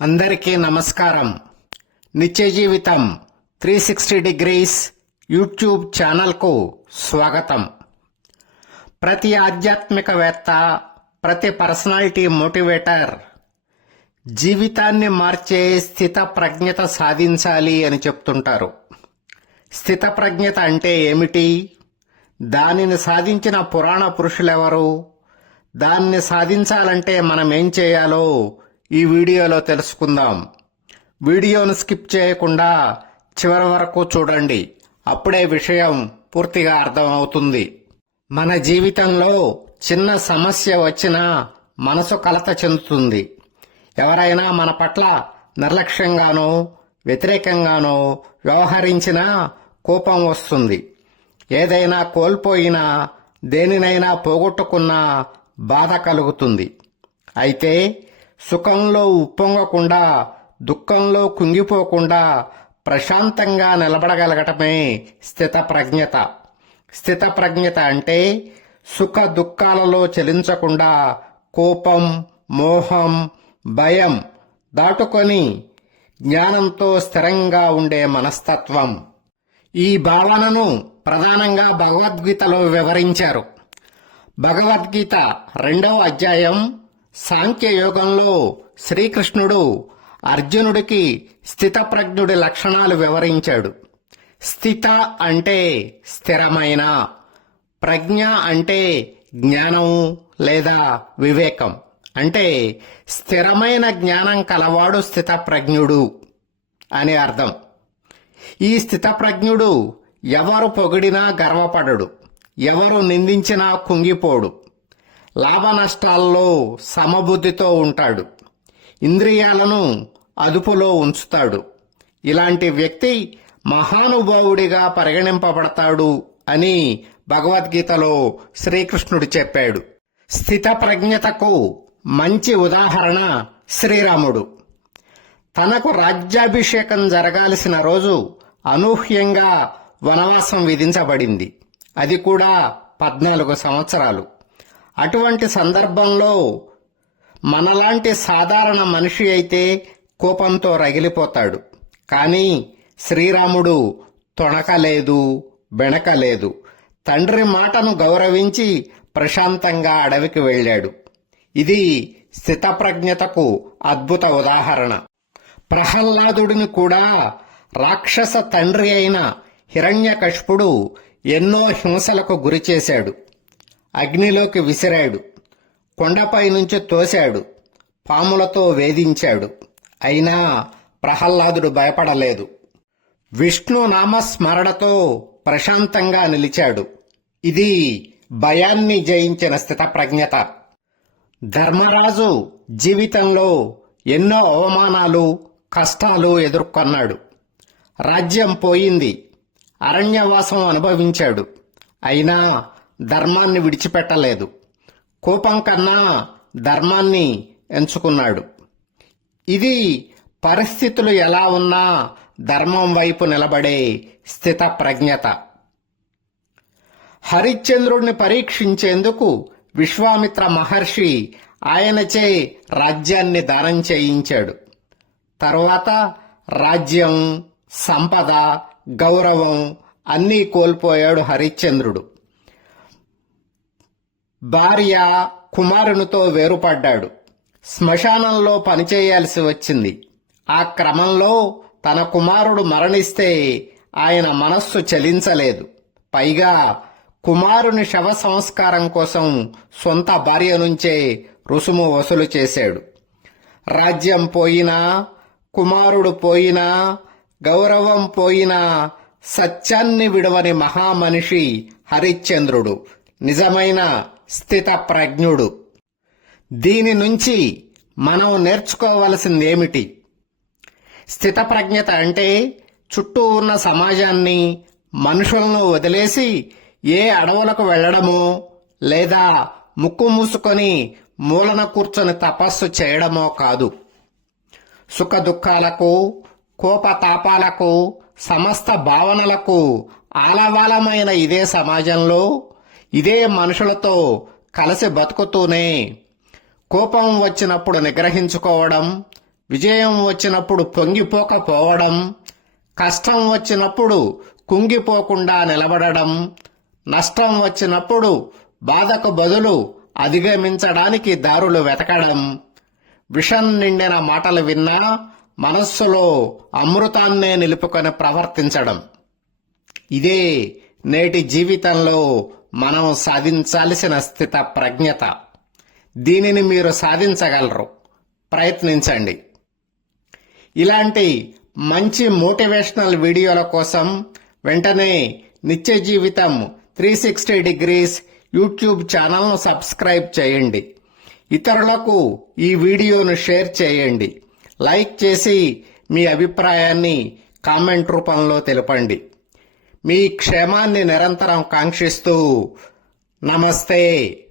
అందరికీ నమస్కారం. నిత్య జీవితం 360 డిగ్రీస్ యూట్యూబ్ ఛానల్కు స్వాగతం. ప్రతి ఆధ్యాత్మికవేత్త, ప్రతి పర్సనాలిటీ మోటివేటర్ జీవితాన్ని మార్చే స్థితప్రజ్ఞత సాధించాలి అని చెప్తుంటారు. స్థితప్రజ్ఞత అంటే ఏమిటి? దానిని సాధించిన పురాణ పురుషులెవరు? దాన్ని సాధించాలంటే మనం ఏం చేయాలో ఈ వీడియోలో తెలుసుకుందాం. వీడియోను స్కిప్ చేయకుండా చివరి వరకు చూడండి. అప్పుడే విషయం పూర్తిగా అర్థమవుతుంది. మన జీవితంలో చిన్న సమస్య వచ్చినా మనసు కలత చెందుతుంది. ఎవరైనా మన పట్ల నిర్లక్ష్యంగానో వ్యతిరేకంగానో వ్యవహరించినా కోపం వస్తుంది. ఏదైనా కోల్పోయినా దేనినైనా పోగొట్టుకున్నా బాధ కలుగుతుంది. అయితే సుఖంలో ఉప్పొంగకుండా, దుఃఖంలో కుంగిపోకుండా ప్రశాంతంగా నిలబడగలగటమే స్థితప్రజ్ఞత. స్థితప్రజ్ఞత అంటే సుఖ దుఃఖాలలో చలించకుండా కోపం, మోహం, భయం దాటుకొని జ్ఞానంతో స్థిరంగా ఉండే మనస్తత్వం. ఈ భావనను ప్రధానంగా భగవద్గీతలో వివరించారు. భగవద్గీత 2వ అధ్యాయం సాంఖ్యయోగంలో శ్రీకృష్ణుడు అర్జునుడికి స్థితప్రజ్ఞుడి లక్షణాలు వివరించాడు. స్థిత అంటే స్థిరమైన, ప్రజ్ఞ అంటే జ్ఞానం లేదా వివేకం. అంటే స్థిరమైన జ్ఞానం కలవాడు స్థితప్రజ్ఞుడు అని అర్థం. ఈ స్థితప్రజ్ఞుడు ఎవరు పొగిడినా గర్వపడడు, ఎవరు నిందించినా కుంగిపోడు, లాభ నష్టాల్లో సమబుద్ధితో ఉంటాడు, ఇంద్రియాలను అదుపులో ఉంచుతాడు. ఇలాంటి వ్యక్తి మహానుభావుడిగా పరిగణింపబడతాడు అని భగవద్గీతలో శ్రీకృష్ణుడు చెప్పాడు. స్థితప్రజ్ఞతకు మంచి ఉదాహరణ శ్రీరాముడు. తనకు రాజ్యాభిషేకం జరగాల్సిన రోజు అనూహ్యంగా వనవాసం విధించబడింది. అది కూడా 14 సంవత్సరాలు. అటువంటి సందర్భంలో మనలాంటి సాధారణ మనిషి అయితే కోపంతో రగిలిపోతాడు. కానీ శ్రీరాముడు తొణకలేదు, బెణకలేదు. తండ్రి మాటను గౌరవించి ప్రశాంతంగా అడవికి వెళ్ళాడు. ఇది స్థితప్రజ్ఞతకు అద్భుత ఉదాహరణ. ప్రహ్లాదుడిని కూడా రాక్షస తండ్రి అయిన హిరణ్యకశిపుడు ఎన్నో హింసలకు గురిచేశాడు. అగ్నిలోకి విసిరాడు, కొండపై నుంచి తోశాడు, పాములతో వేధించాడు. అయినా ప్రహ్లాదుడు భయపడలేదు. విష్ణు నామస్మరణతో ప్రశాంతంగా నిలిచాడు. ఇది భయాన్ని జయించిన స్థితప్రజ్ఞత. ధర్మరాజు జీవితంలో ఎన్నో అవమానాలు, కష్టాలు ఎదుర్కొన్నాడు. రాజ్యం పోయింది, అరణ్యవాసం అనుభవించాడు. అయినా ధర్మాన్ని విడిచిపెట్టలేదు. కోపం కన్నా ధర్మాన్ని ఎంచుకున్నాడు. ఇది పరిస్థితులు ఎలా ఉన్నా ధర్మం వైపు నిలబడే స్థితప్రజ్ఞత. హరిశ్చంద్రుడిని పరీక్షించేందుకు విశ్వామిత్ర మహర్షి ఆయనచే రాజ్యాన్ని దానం చేయించాడు. తరువాత రాజ్యం, సంపద, గౌరవం అన్నీ కోల్పోయాడు హరిశ్చంద్రుడు. భార్య, కుమారునితో వేరుపడ్డాడు. శ్మశానంలో పనిచేయాల్సి వచ్చింది. ఆ క్రమంలో తన కుమారుడు మరణిస్తే ఆయన మనస్సు చలించలేదు. పైగా కుమారుని శవ సంస్కారం కోసం సొంత భార్య నుంచే రుసుము వసూలు చేశాడు. రాజ్యం పోయినా, కుమారుడు పోయినా, గౌరవం పోయినా సత్యాన్ని విడవని మహామనిషి హరిశ్చంద్రుడు, నిజమైన స్థితప్రజ్ఞుడు. దీని నుంచి మనం నేర్చుకోవలసిందేమిటి? స్థితప్రజ్ఞత అంటే చుట్టూ ఉన్న సమాజాన్ని, మనుషులను వదిలేసి ఏ అడవులకు వెళ్లడమో లేదా ముక్కు మూసుకొని మూలన కూర్చొని తపస్సు చేయడమో కాదు. సుఖ దుఃఖాలకు, కోపతాపాలకు, సమస్త భావనలకు ఆలవాలమైన ఇదే సమాజంలో, ఇదే మనుషులతో కలిసి బతుకుతూనే కోపం వచ్చినప్పుడు నిగ్రహించుకోవడం, విజయం వచ్చినప్పుడు పొంగిపోకపోవడం, కష్టం వచ్చినప్పుడు కుంగిపోకుండా నిలబడడం, నష్టం వచ్చినప్పుడు బాధకు బదులు అధిగమించడానికి దారులు వెతకడం, విషం నిండిన మాటలు విన్నా మనస్సులో అమృతాన్నే నిలుపుకొని ప్రవర్తించడం. ఇదే నేటి జీవితంలో మనం సాధించాల్సిన స్థిత ప్రజ్ఞత. దీనిని మీరు సాధించగలరు. ప్రయత్నించండి. ఇలాంటి మంచి మోటివేషనల్ వీడియోల కోసం వెంటనే నిత్య జీవితం 360 డిగ్రీస్ యూట్యూబ్ ఛానల్ను సబ్స్క్రైబ్ చేయండి. ఇతరులకు ఈ వీడియోను షేర్ చేయండి. లైక్ చేసి మీ అభిప్రాయాన్ని కామెంట్ రూపంలో తెలపండి. మీ క్షేమాన్ని నిరంతరం కాంక్షిస్తూ నమస్తే.